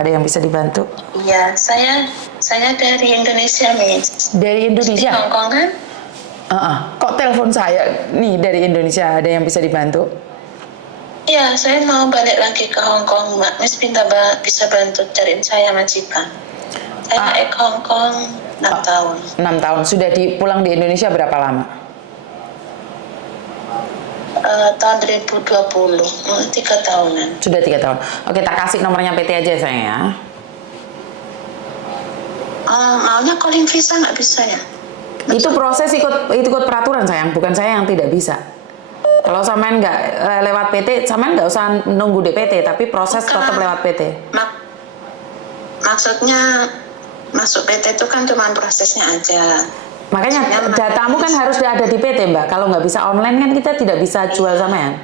Ada yang bisa dibantu? Iya, saya dari Indonesia, Miss. Dari Indonesia? Di Hong Kong kan? Kok telepon saya nih dari Indonesia? Ada yang bisa dibantu? Iya, saya mau balik lagi ke Hong Kong, Mbak. Miss bisa bantu cariin saya majikan. Saya Hong Kong 6 tahun. 6 tahun. Sudah pulang di Indonesia berapa lama? Tahun 2020, 3 tahunan. Sudah 3 tahun. Oke, tak kasih nomornya PT aja sayang ya. Maunya calling visa nggak bisa ya? Itu proses ikut peraturan sayang, bukan saya yang tidak bisa. Kalau samain nggak lewat PT, samain nggak usah nunggu DPT, tapi proses tetap lewat PT. Maksudnya masuk PT itu kan cuma prosesnya aja. Makanya datamu kan harus ada di PT Mbak. Kalau nggak bisa online kan kita tidak bisa jual samain.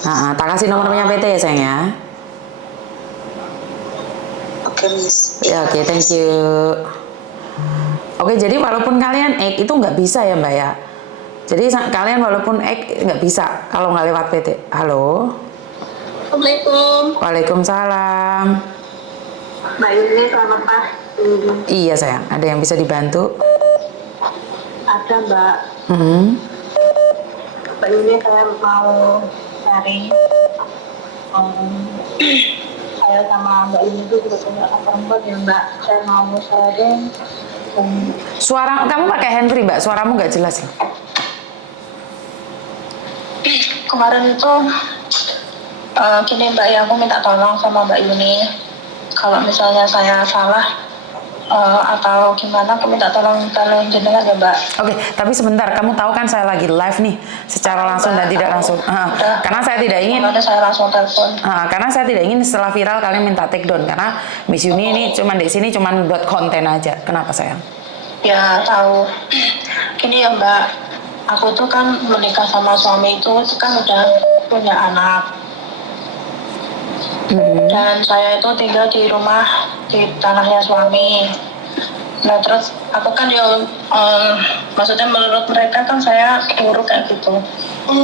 Tak kasih nomornya PT ya sayang ya. Oke, Miss. Ya, oke, thank you. Oke, jadi walaupun kalian itu nggak bisa ya Mbak ya. Jadi kalian walaupun nggak bisa kalau nggak lewat PT. Halo. Assalamualaikum. Waalaikumsalam. Mbak Yuni, selamat pagi. Iya sayang, ada yang bisa dibantu? Ada Mbak. Mbak Yuni, saya mau cari. Saya sama Mbak Yuni itu juga punya anak perempuan ya Mbak. Saya mau sharing. Suara kamu pakai handfree Mbak, suaramu nggak jelas loh. Kemarin itu gini Mbak ya, aku minta tolong sama Mbak Yuni. Kalau misalnya saya salah atau gimana, aku minta tolong jenengan ya Mbak. Oke, tapi sebentar, kamu tahu kan saya lagi live nih secara langsung dan tidak langsung. Karena saya tidak ingin. Saya langsung telepon. Karena saya tidak ingin setelah viral kalian minta take down, karena Miss Yuni ini cuman di sini cuman buat konten aja. Kenapa sayang? Ya tahu. Gini ya Mbak, aku tuh kan menikah sama suami itu kan udah punya anak. Dan saya itu tinggal di rumah di tanahnya suami. Nah terus aku kan maksudnya menurut mereka kan saya buruk kayak gitu.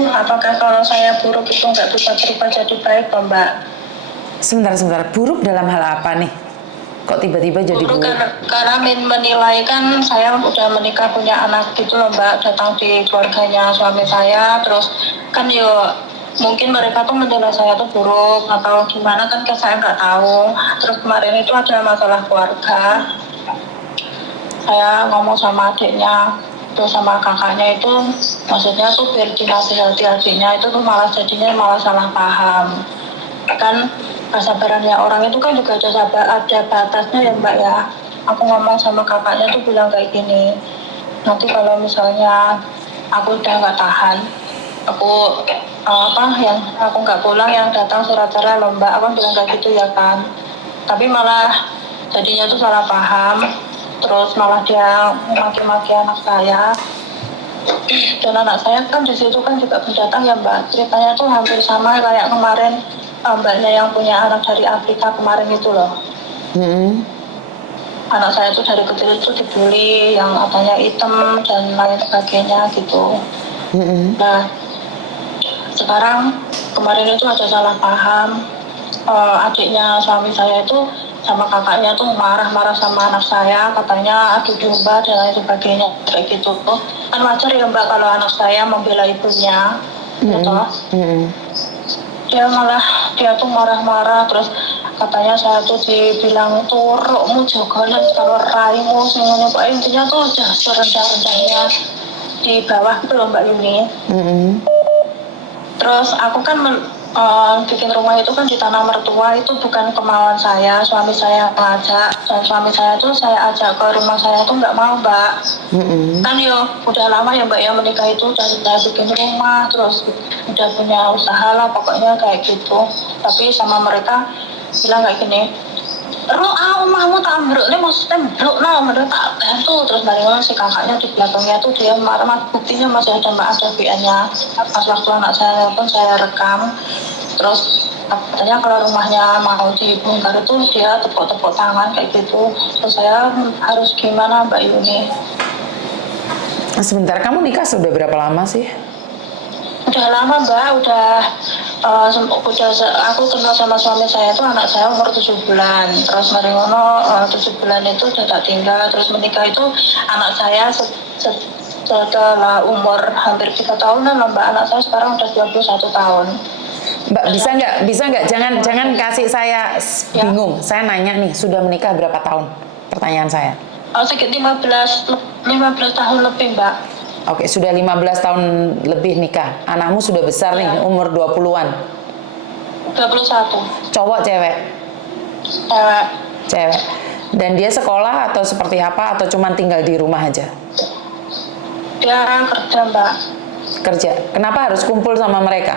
Apakah kalau saya buruk itu nggak bisa berubah jadi baik loh Mbak? Sebentar, buruk dalam hal apa nih? Kok tiba-tiba jadi buruk? Karena menilai kan saya udah menikah punya anak gitu loh Mbak, datang di keluarganya suami saya, terus kan mungkin mereka tuh menilai saya tuh buruk atau gimana kan saya nggak tahu. Terus kemarin itu ada masalah keluarga, saya ngomong sama adiknya, terus sama kakaknya itu, maksudnya tuh biar dinasihati adiknya itu tuh malah jadinya salah paham. Kan kesabarannya orang itu kan juga ada batasnya ya Mbak ya. Aku ngomong sama kakaknya tuh bilang kayak gini, nanti kalau misalnya aku udah nggak tahan, aku aku nggak pulang, yang datang surat cerai loh Mbak. Aku bilang kayak gitu ya kan, tapi malah jadinya tuh salah paham, terus malah dia maki-maki anak saya. Dan anak saya kan di situ kan juga pendatang ya Mbak, ceritanya tuh hampir sama kayak kemarin mbaknya yang punya anak dari Afrika kemarin itu loh. Anak saya tuh dari kecil itu dibully, yang katanya hitam dan lain sebagainya gitu. Nah sekarang kemarin itu ada salah paham, adiknya suami saya itu sama kakaknya tuh marah-marah sama anak saya, katanya adu domba dan lain sebagainya kayak gitu. Kan wajar ya Mbak kalau anak saya membela ibunya gitu. Dia tuh marah-marah, terus katanya saya tuh dibilang turukmu jogolan kalau raimu semuanya, Pak, intinya tuh udah serendah-rendahnya di bawah gitu loh Mbak Yuni. Terus aku kan bikin rumah itu kan di tanah mertua, itu bukan kemauan saya, suami saya ngajak, dan suami saya tuh saya ajak ke rumah saya tuh nggak mau Mbak. Kan udah lama ya Mbak ya menikah itu, dan udah bikin rumah, terus udah punya usaha lah pokoknya kayak gitu. Tapi sama mereka bilang kayak gini, mau tak ambruk, ini maksudnya ambruk lah, menurut tak bantu. Terus dari mana si kakaknya di belakangnya tuh dia marah, buktinya masih ada Mbak, ada VN-nya. Pas waktu anak saya pun saya rekam. Terus katanya kalau rumahnya mau dibongkar itu dia tepuk-tepuk tangan kayak gitu. Terus saya harus gimana Mbak Yuni? Sebentar, kamu nikah sudah berapa lama sih? Udah lama Mbak, udah Aku kenal sama suami saya itu anak saya umur 7 bulan. Terus mari ngono 7 bulan itu udah tak tinggal. Terus menikah itu anak saya setelah umur hampir 3 tahunan loh Mbak. Anak saya sekarang udah 21 tahun. Mbak, bisa nggak jangan kasih saya bingung. Saya nanya nih, sudah menikah berapa tahun? Pertanyaan saya. Sekitar 15 tahun lebih Mbak. Oke, sudah 15 tahun lebih nikah. Anakmu sudah besar nih, umur 20-an. 21. Cowok, cewek? Cewek. Cewek. Dan dia sekolah atau seperti apa? Atau cuma tinggal di rumah aja? Dia kerja Mbak. Kerja. Kenapa harus kumpul sama mereka?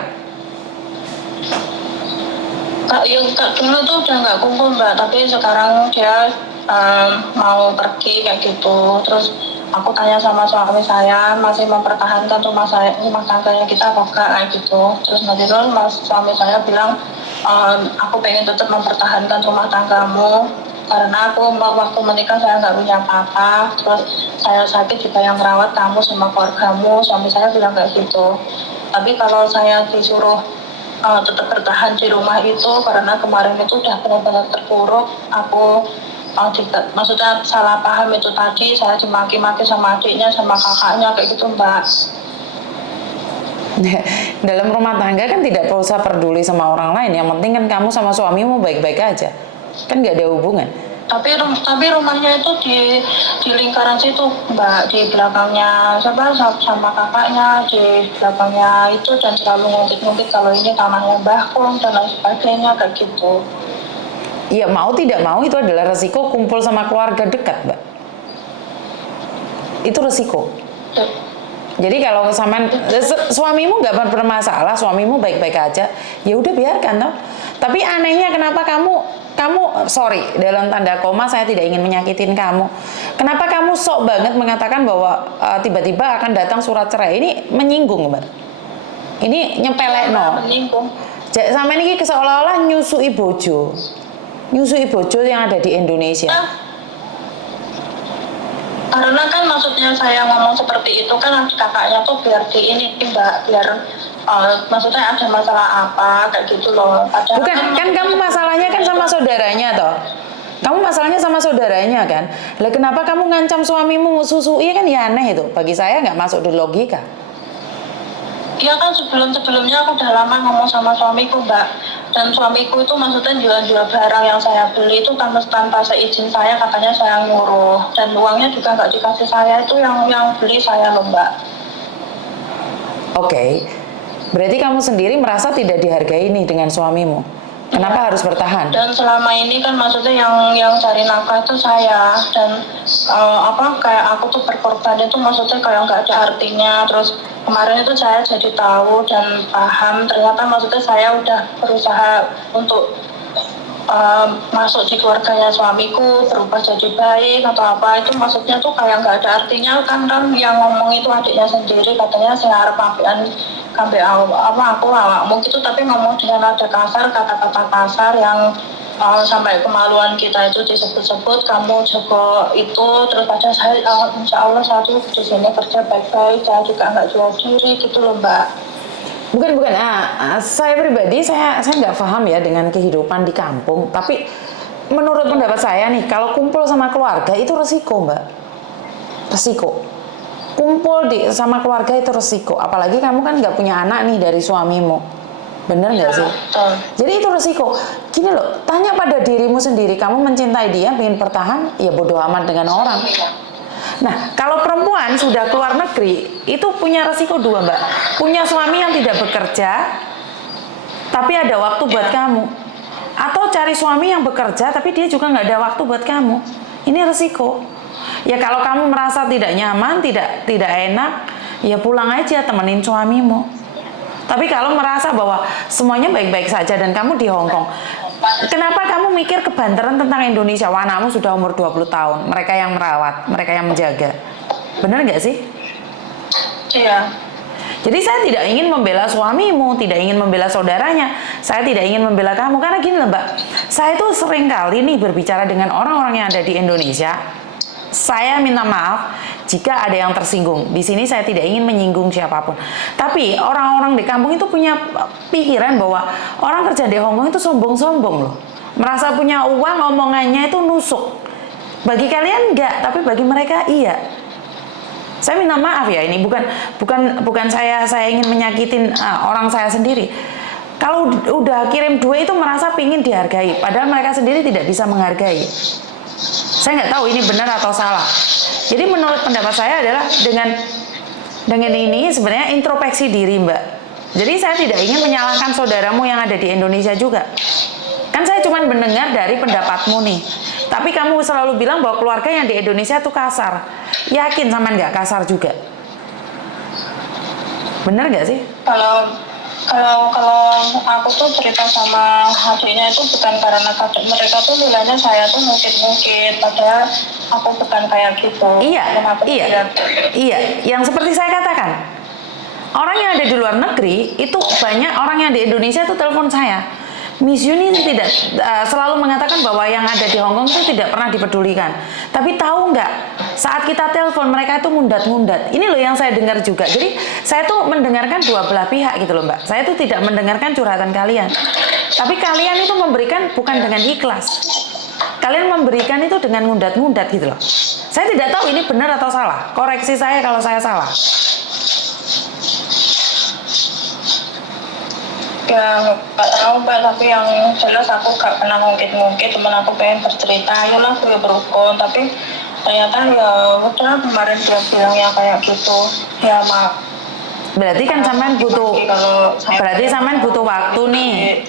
Dulu tuh udah nggak kumpul Mbak. Tapi sekarang dia mau pergi kayak gitu. Terus aku tanya sama suami saya, masih mempertahankan rumah tangganya kita apa enggak kayak gitu. Terus nanti tuh suami saya bilang, aku pengen tetap mempertahankan rumah tanggamu karena aku waktu menikah saya nggak punya apa-apa, terus saya sakit juga yang merawat kamu sama keluargamu. Suami saya bilang kayak gitu. Tapi kalau saya disuruh tetap bertahan di rumah itu karena kemarin itu udah benar-benar terpuruk, aku maksudnya salah paham itu tadi, saya dimaki-maki sama adiknya sama kakaknya kayak gitu Mbak. Dalam rumah tangga kan tidak usah peduli sama orang lain, yang penting kan kamu sama suamimu baik-baik aja, kan nggak ada hubungan. Tapi rumahnya itu di lingkaran situ Mbak, di belakangnya sama kakaknya, di belakangnya itu, dan selalu ngungkit-ngungkit kalau ini tanahnya Mbah Kong dan lain sebagainya kayak gitu. Iya, mau tidak mau itu adalah resiko kumpul sama keluarga dekat, Mbak. Itu resiko. Jadi kalau suamimu nggak bermasalah, suamimu baik-baik aja, ya udah biarkan toh. Tapi anehnya kenapa kamu sorry, dalam tanda koma saya tidak ingin menyakitin kamu. Kenapa kamu sok banget mengatakan bahwa tiba-tiba akan datang surat cerai? Ini menyinggung, Mbak. Ini nyepelekno. Menyinggung. Sampai ini seolah-olah nyusui bojo yang ada di Indonesia. Karena kan maksudnya saya ngomong seperti itu kan kakaknya tuh biar di ini Mbak, biar maksudnya ada masalah apa kayak gitu loh. Padahal bukan kan kamu masalahnya kan sama saudaranya toh. Kamu masalahnya sama saudaranya kan. Lah kenapa kamu ngancam suamimu susui kan ya aneh itu. Bagi saya nggak masuk di logika. Iya kan sebelumnya aku udah lama ngomong sama suamiku Mbak, dan suamiku itu maksudnya jual-jual barang yang saya beli itu tanpa seizin saya, katanya saya nyuruh, dan uangnya juga nggak dikasih saya, itu yang beli saya loh Mbak. Oke. Berarti kamu sendiri merasa tidak dihargai nih dengan suamimu. Kenapa harus bertahan? Dan selama ini kan maksudnya yang cari nafkah itu saya, dan kayak aku tuh berkorban itu maksudnya kayak nggak ada artinya. Terus kemarin itu saya jadi tahu dan paham ternyata maksudnya saya udah berusaha untuk masuk di keluarganya suamiku, berubah jadi baik atau apa, itu maksudnya tuh kayak nggak ada artinya kan yang ngomong itu adiknya sendiri, katanya saya harap ambian sampai aku awakmu gitu, tapi ngomong dengan nada kasar, kata-kata kasar yang sampai kemaluan kita itu disebut-sebut, kamu juga itu. Terus pada saya insya Allah saya tuh di sini kerja baik-baik, saya juga nggak jual diri gitu loh Mbak. Bukan. Saya pribadi, saya nggak paham ya dengan kehidupan di kampung. Tapi menurut pendapat saya nih, kalau kumpul sama keluarga itu resiko, Mbak. Resiko. Kumpul sama keluarga itu resiko. Apalagi kamu kan nggak punya anak nih dari suamimu. Bener nggak sih? Jadi itu resiko. Gini loh, tanya pada dirimu sendiri. Kamu mencintai dia, ingin bertahan, ya bodoh amat dengan orang. Nah, kalau perempuan sudah keluar negeri, itu punya resiko dua, Mbak. Punya suami yang tidak bekerja, tapi ada waktu buat kamu. Atau cari suami yang bekerja, tapi dia juga nggak ada waktu buat kamu. Ini resiko. Ya kalau kamu merasa tidak nyaman, tidak enak, ya pulang aja, temenin suamimu. Tapi kalau merasa bahwa semuanya baik-baik saja dan kamu di Hong Kong, kenapa kamu mikir kebanteran tentang Indonesia? Wah, anakmu sudah umur 20 tahun, mereka yang merawat, mereka yang menjaga. Benar nggak sih? Iya. Jadi saya tidak ingin membela suamimu, tidak ingin membela saudaranya, saya tidak ingin membela kamu. Karena gini loh Mbak, saya tuh sering kali nih berbicara dengan orang-orang yang ada di Indonesia. Saya minta maaf jika ada yang tersinggung. Di sini saya tidak ingin menyinggung siapapun. Tapi orang-orang di kampung itu punya pikiran bahwa orang kerja di Hong Kong itu sombong-sombong loh. Merasa punya uang, omongannya itu nusuk. Bagi kalian enggak, tapi bagi mereka iya. Saya minta maaf ya, ini bukan saya ingin menyakitin orang saya sendiri. Kalau udah kirim duit itu merasa pingin dihargai, padahal mereka sendiri tidak bisa menghargai. Saya nggak tahu ini benar atau salah. Jadi menurut pendapat saya adalah dengan ini sebenarnya introspeksi diri, Mbak. Jadi saya tidak ingin menyalahkan saudaramu yang ada di Indonesia juga. Kan saya cuma mendengar dari pendapatmu nih. Tapi kamu selalu bilang bahwa keluarga yang di Indonesia itu kasar. Yakin sama nggak kasar juga? Bener nggak sih? Kalau aku tuh cerita sama adiknya itu bukan karena mereka tuh nilainya saya tuh mungkin padahal aku bukan kayak gitu. Iya. Yang seperti saya katakan, orang yang ada di luar negeri itu banyak orang yang di Indonesia itu telepon saya. Miss Yuni tidak selalu mengatakan bahwa yang ada di Hong Kong itu tidak pernah dipedulikan. Tapi tahu nggak, saat kita telepon mereka itu ngundat-ngundat. Ini loh yang saya dengar juga. Jadi saya tuh mendengarkan dua belah pihak gitu loh Mbak. Saya tuh tidak mendengarkan curhatan kalian. Tapi kalian itu memberikan bukan dengan ikhlas. Kalian memberikan itu dengan ngundat-ngundat gitu loh. Saya tidak tahu ini benar atau salah. Koreksi saya kalau saya salah. Ya nggak tahu Mbak, tapi yang jelas aku gak pernah ngungkit-ngungkit. Temen aku pengen bercerita, ayolah aku ya berukun, tapi ternyata ya udah kemarin dia bilang ya kayak gitu. Ya maaf. Berarti kan sampean butuh, berarti sampean butuh waktu nih.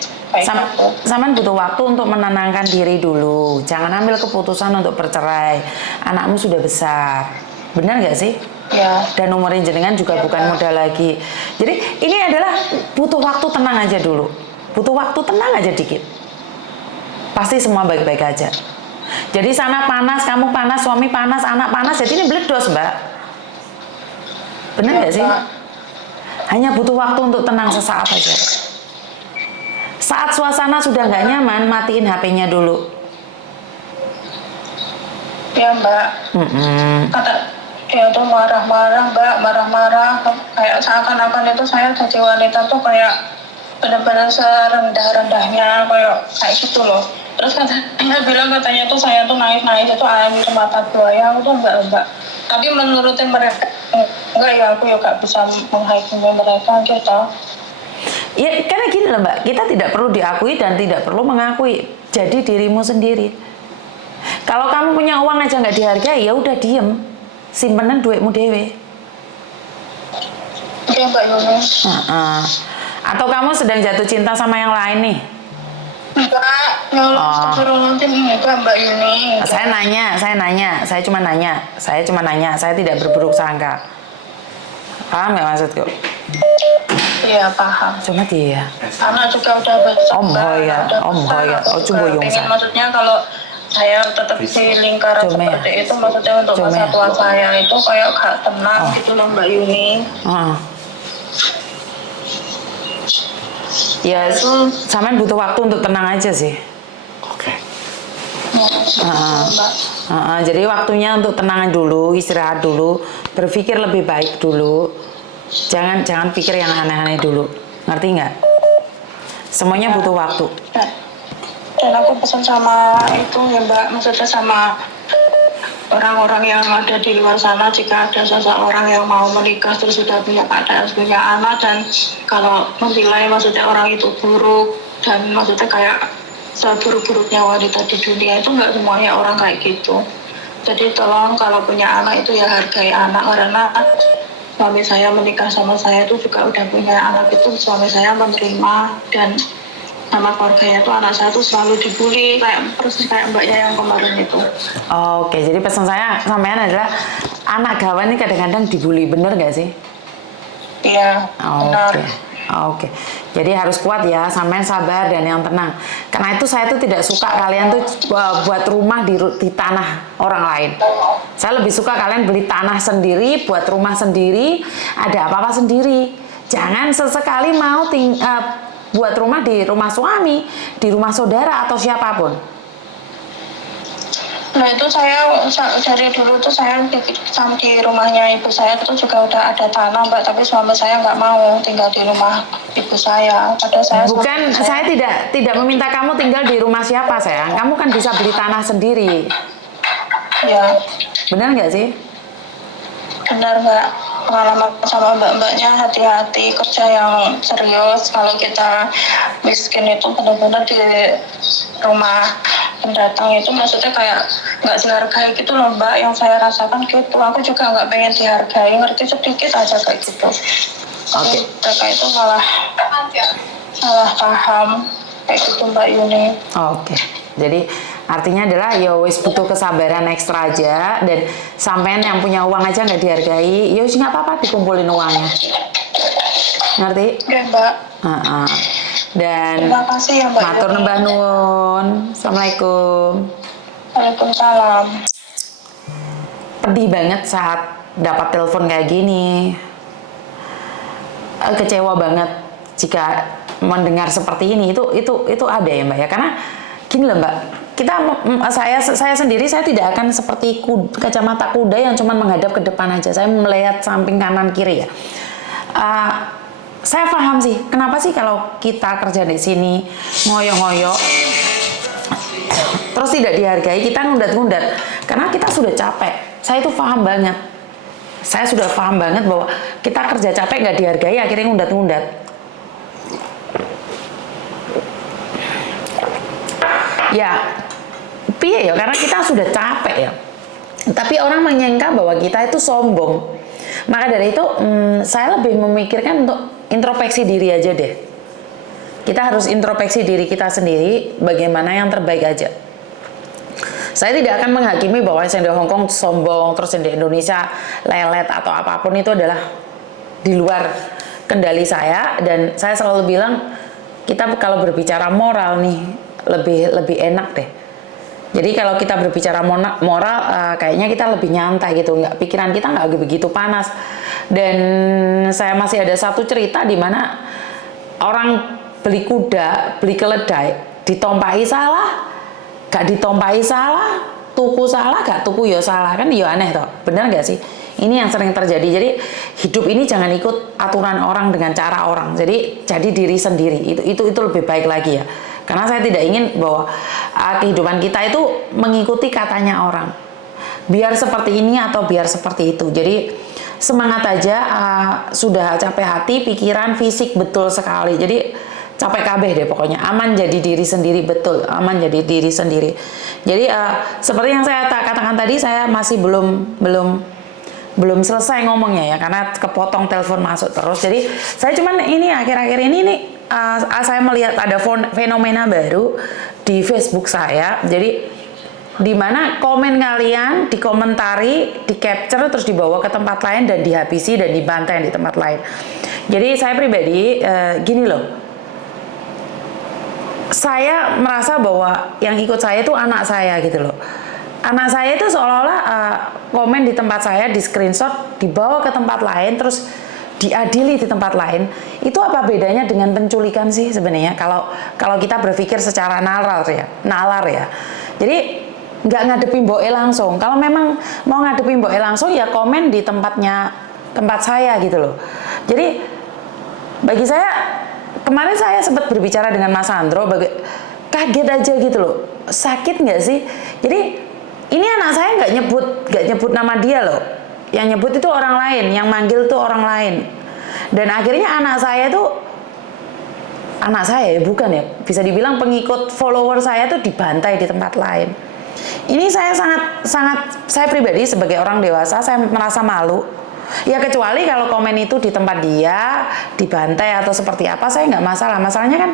Sampean butuh waktu untuk menenangkan diri dulu. Jangan ambil keputusan untuk bercerai. Anakmu sudah besar, benar nggak sih? Ya. Dan umurnya jenengan juga bukan muda lagi. Jadi ini adalah butuh waktu, tenang aja dulu. Butuh waktu, tenang aja dikit. Pasti semua baik-baik aja. Jadi sana panas, kamu panas, suami panas, anak panas. Jadi ini meledos Mbak. Benar nggak sih? Hanya butuh waktu untuk tenang sesaat aja. Saat suasana sudah nggak nyaman, matiin HP-nya dulu. Ya Mbak. Dia tuh marah-marah Mbak, marah-marah kayak seakan-akan itu saya jadi wanita tuh kayak benar-benar serendah-rendahnya kayak gitu loh. Terus katanya bilang katanya tuh saya tuh nangis-nangis itu air mata buaya. Aku tuh enggak. Tapi menurutin mereka enggak ya, aku ya gak bisa menghakimi mereka gitu. Ya karena gini loh Mbak, kita tidak perlu diakui dan tidak perlu mengakui. Jadi dirimu sendiri. Kalau kamu punya uang aja nggak dihargai, ya udah diem. Simpenan duitmu dewe. Oke Mbak Yuni. Atau kamu sedang jatuh cinta sama yang lain nih? Enggak, astagfirullahaladzim, enggak Mbak Yuni. Saya cuma nanya. Saya tidak berburuk sangka. Paham nggak maksudku? Iya paham. Cuma dia. Anak juga udah besar. Om Hoya. Maksudnya kalau saya tetap di lingkaran seperti itu, maksudnya untuk masa tua saya itu kayak gak tenang gitu loh Mbak Yuni. Ya, sampean butuh waktu untuk tenang aja sih. Oke. Jadi waktunya untuk tenang dulu, istirahat dulu, berpikir lebih baik dulu. Jangan pikir yang aneh-aneh dulu. Ngerti nggak? Semuanya butuh waktu. Dan aku pesan sama itu ya Mbak, maksudnya sama orang-orang yang ada di luar sana, jika ada seseorang yang mau menikah terus sudah punya anak, dan kalau menilai maksudnya orang itu buruk dan maksudnya kayak seburuk-buruknya wanita di dunia, itu nggak semuanya orang kayak gitu. Jadi tolong kalau punya anak itu ya hargai anak, karena suami saya menikah sama saya itu juga udah punya anak, itu suami saya menerima, dan sama keluarganya tuh anak saya tuh selalu dibully persis kayak mbaknya yang kemarin itu. Oke, jadi pesan saya sampean adalah anak gawan ini kadang-kadang dibully, bener nggak sih? Iya, benar. Oke. Jadi harus kuat ya, sampean sabar dan yang tenang. Karena itu saya tuh tidak suka kalian tuh buat rumah di tanah orang lain. Saya lebih suka kalian beli tanah sendiri, buat rumah sendiri, ada apa-apa sendiri. Jangan sesekali mau buat rumah di rumah suami, di rumah saudara atau siapapun. Nah itu saya dari dulu tuh saya di rumahnya ibu saya itu juga udah ada tanah Mbak, tapi suami saya nggak mau tinggal di rumah ibu saya. Padahal saya sama Bukan, ibu saya tidak meminta kamu tinggal di rumah siapa sayang. Kamu kan bisa beli tanah sendiri. ya Benar nggak sih? benar Mbak, pengalaman sama mbak-mbaknya hati-hati kerja yang serius. Kalau kita miskin itu benar-benar di rumah pendatang itu maksudnya kayak nggak dihargai gitu loh Mbak, yang saya rasakan gitu. Aku juga nggak pengen dihargai, ngerti sedikit aja kayak gitu. Oke. Mereka itu malah salah paham kayak gitu Mbak Yuni. Oke. Jadi artinya adalah ya wis butuh kesabaran ekstra aja, dan sampean yang punya uang aja nggak dihargai, ya wis nggak apa-apa dikumpulin uangnya. Ngerti? Oke Mbak. Dan Terima kasih ya Mbak matur Yuni. nembah nuwun. Assalamualaikum. Waalaikumsalam. Pedih banget saat dapat telepon kayak gini. Kecewa banget jika mendengar seperti ini. Itu ada ya Mbak ya, karena gini loh Mbak, saya sendiri saya tidak akan seperti kacamata kuda yang cuma menghadap ke depan aja. Saya melihat samping kanan kiri ya. Saya paham sih kenapa sih kalau kita kerja di sini ngoyo-ngoyo terus tidak dihargai, kita ngundat-ngundat karena kita sudah capek. Saya itu paham banget. Saya sudah paham banget bahwa kita kerja capek nggak dihargai, akhirnya ngundat-ngundat. Ya, piye ya, karena kita sudah capek ya. Tapi orang menyangka bahwa kita itu sombong. Maka dari itu, saya lebih memikirkan untuk introspeksi diri aja deh. Kita harus introspeksi diri kita sendiri, bagaimana yang terbaik aja. Saya tidak akan menghakimi bahwa yang di Hongkong sombong, terus yang di Indonesia lelet atau apapun, itu adalah di luar kendali saya. Dan saya selalu bilang, kita kalau berbicara moral nih, lebih enak deh. Jadi kalau kita berbicara moral, kayaknya kita lebih nyantai gitu, pikiran kita nggak begitu panas. Dan saya masih ada satu cerita di mana orang beli kuda, beli keledai, ditompahi salah, gak ditompahi salah, tuku salah, gak tuku ya salah, kan ya aneh toh, benar gak sih? Ini yang sering terjadi. Jadi hidup ini jangan ikut aturan orang dengan cara orang. Jadi diri sendiri, itu lebih baik lagi ya. Karena saya tidak ingin bahwa kehidupan kita itu mengikuti katanya orang. Biar seperti ini atau biar seperti itu. Jadi semangat aja, sudah capek hati, pikiran, fisik betul sekali. Jadi capek kabeh deh pokoknya. Aman jadi diri sendiri, betul. Aman jadi diri sendiri. Jadi seperti yang saya katakan tadi, saya masih belum selesai ngomongnya ya, karena kepotong telepon masuk terus. Jadi saya cuman ini akhir-akhir ini nih, saya melihat ada fenomena baru di Facebook saya. Jadi di mana komen kalian dikomentari, di capture, terus dibawa ke tempat lain dan dihabisi dan dibantai di tempat lain. Jadi saya pribadi gini loh, saya merasa bahwa yang ikut saya itu anak saya gitu loh. Anak saya itu seolah-olah komen di tempat saya, di screenshot, dibawa ke tempat lain, terus diadili di tempat lain. Itu apa bedanya dengan penculikan sih sebenarnya? Kalau kita berpikir secara nalar ya. Jadi nggak ngadepin Mbok E langsung. Kalau memang mau ngadepin Mbok E langsung, ya komen di tempat saya gitu loh. Jadi bagi saya, kemarin saya sempat berbicara dengan Mas Andro, kaget aja gitu loh. Sakit nggak sih? Jadi ini anak saya nggak nyebut nama dia loh. Yang nyebut itu orang lain, yang manggil tuh orang lain. Dan akhirnya anak saya ya bukan ya, bisa dibilang pengikut follower saya tuh dibantai di tempat lain. Ini saya saya pribadi sebagai orang dewasa, saya merasa malu. Ya kecuali kalau komen itu di tempat dia, dibantai atau seperti apa, saya nggak masalah. Masalahnya kan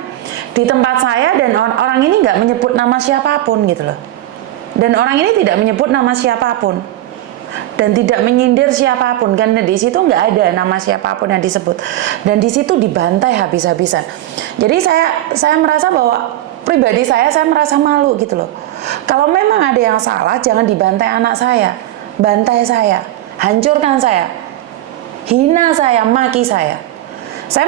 di tempat saya dan orang ini nggak menyebut nama siapapun gitu loh. Dan orang ini tidak menyebut nama siapapun dan tidak menyindir siapapun, karena di situ nggak ada nama siapapun yang disebut, dan di situ dibantai habis-habisan. Jadi saya merasa bahwa pribadi saya merasa malu gitu loh. Kalau memang ada yang salah, jangan dibantai anak saya, bantai saya, hancurkan saya, hina saya, maki saya. Saya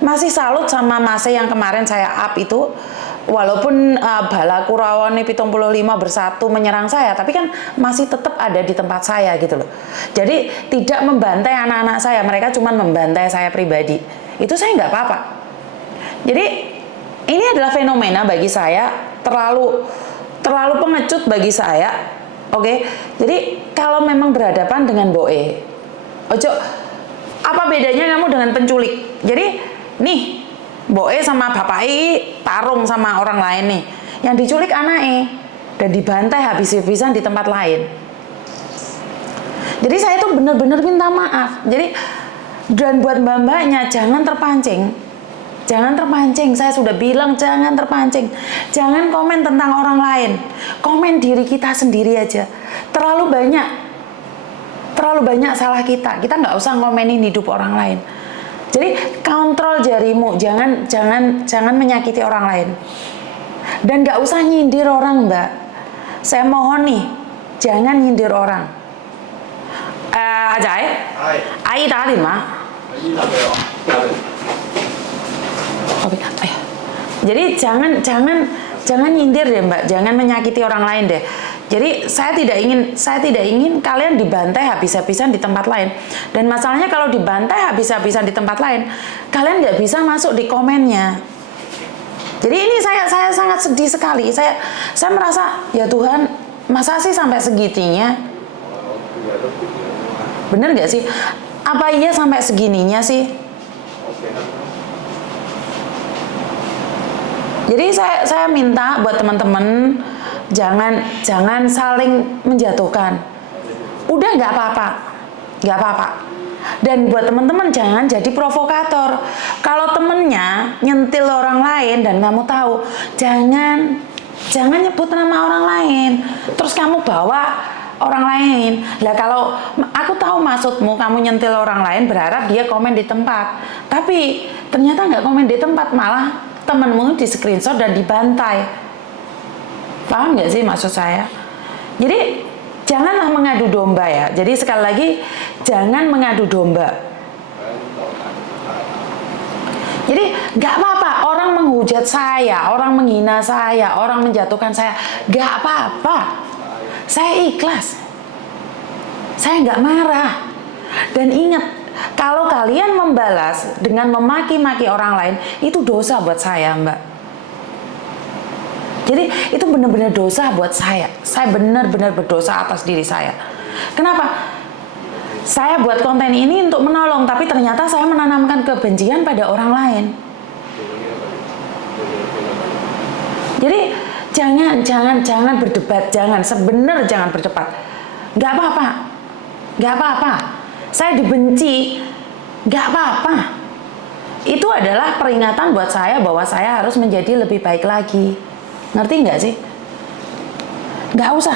masih salut sama Mas yang kemarin saya up itu. walaupun bala kurawone 75 bersatu menyerang saya, tapi kan masih tetap ada di tempat saya gitu loh. Jadi tidak membantai anak-anak saya, mereka cuma membantai saya pribadi. Itu saya nggak apa-apa. Jadi ini adalah fenomena bagi saya, terlalu pengecut bagi saya. Oke. Jadi kalau memang berhadapan dengan Boe, ojo, apa bedanya kamu dengan penculik? Jadi nih Boe sama bapak tarung sama orang lain nih. Yang diculik anaknya dan dibantai habis-habisan di tempat lain. Jadi saya tuh benar-benar minta maaf. Jadi dan buat mbak-mbaknya jangan terpancing. Jangan terpancing. Saya sudah bilang jangan terpancing. Jangan komen tentang orang lain. Komen diri kita sendiri aja. Terlalu banyak salah kita. Kita nggak usah ngomenin hidup orang lain. Jadi kontrol jarimu, jangan menyakiti orang lain. Dan nggak usah nyindir orang, Mbak. Saya mohon nih, jangan nyindir orang. Ajay? Ai tadi mah. Oke, ayo. Jadi jangan nyindir deh, Mbak. Jangan menyakiti orang lain deh. Jadi saya tidak ingin kalian dibantai habis-habisan di tempat lain. Dan masalahnya kalau dibantai habis-habisan di tempat lain, kalian nggak bisa masuk di komennya. Jadi ini saya sangat sedih sekali. Saya merasa, ya Tuhan, masa sih sampai segitunya? Bener nggak sih? Apa iya sampai segininya sih? Jadi saya minta buat teman-teman jangan saling menjatuhkan. Udah nggak apa-apa. Dan buat teman-teman jangan jadi provokator. Kalau temennya nyentil orang lain dan kamu tahu, jangan nyebut nama orang lain. Terus kamu bawa orang lain. Lah kalau aku tahu maksudmu, kamu nyentil orang lain berharap dia komen di tempat. Tapi ternyata nggak komen di tempat, malah temenmu di screenshot dan dibantai. Paham nggak sih maksud saya? Jadi janganlah mengadu domba ya. Jadi sekali lagi, jangan mengadu domba. Jadi nggak apa-apa orang menghujat saya, orang menghina saya, orang menjatuhkan saya, nggak apa-apa. Saya ikhlas. Saya nggak marah. Dan ingat, kalau kalian membalas dengan memaki-maki orang lain, itu dosa buat saya, Mbak. Jadi itu benar-benar dosa buat saya. Saya benar-benar berdosa atas diri saya. Kenapa? Saya buat konten ini untuk menolong, tapi ternyata saya menanamkan kebencian pada orang lain. Jadi jangan berdebat, jangan berdebat. Nggak apa-apa. Saya dibenci, nggak apa-apa. Itu adalah peringatan buat saya bahwa saya harus menjadi lebih baik lagi. Ngerti nggak sih? Nggak usah.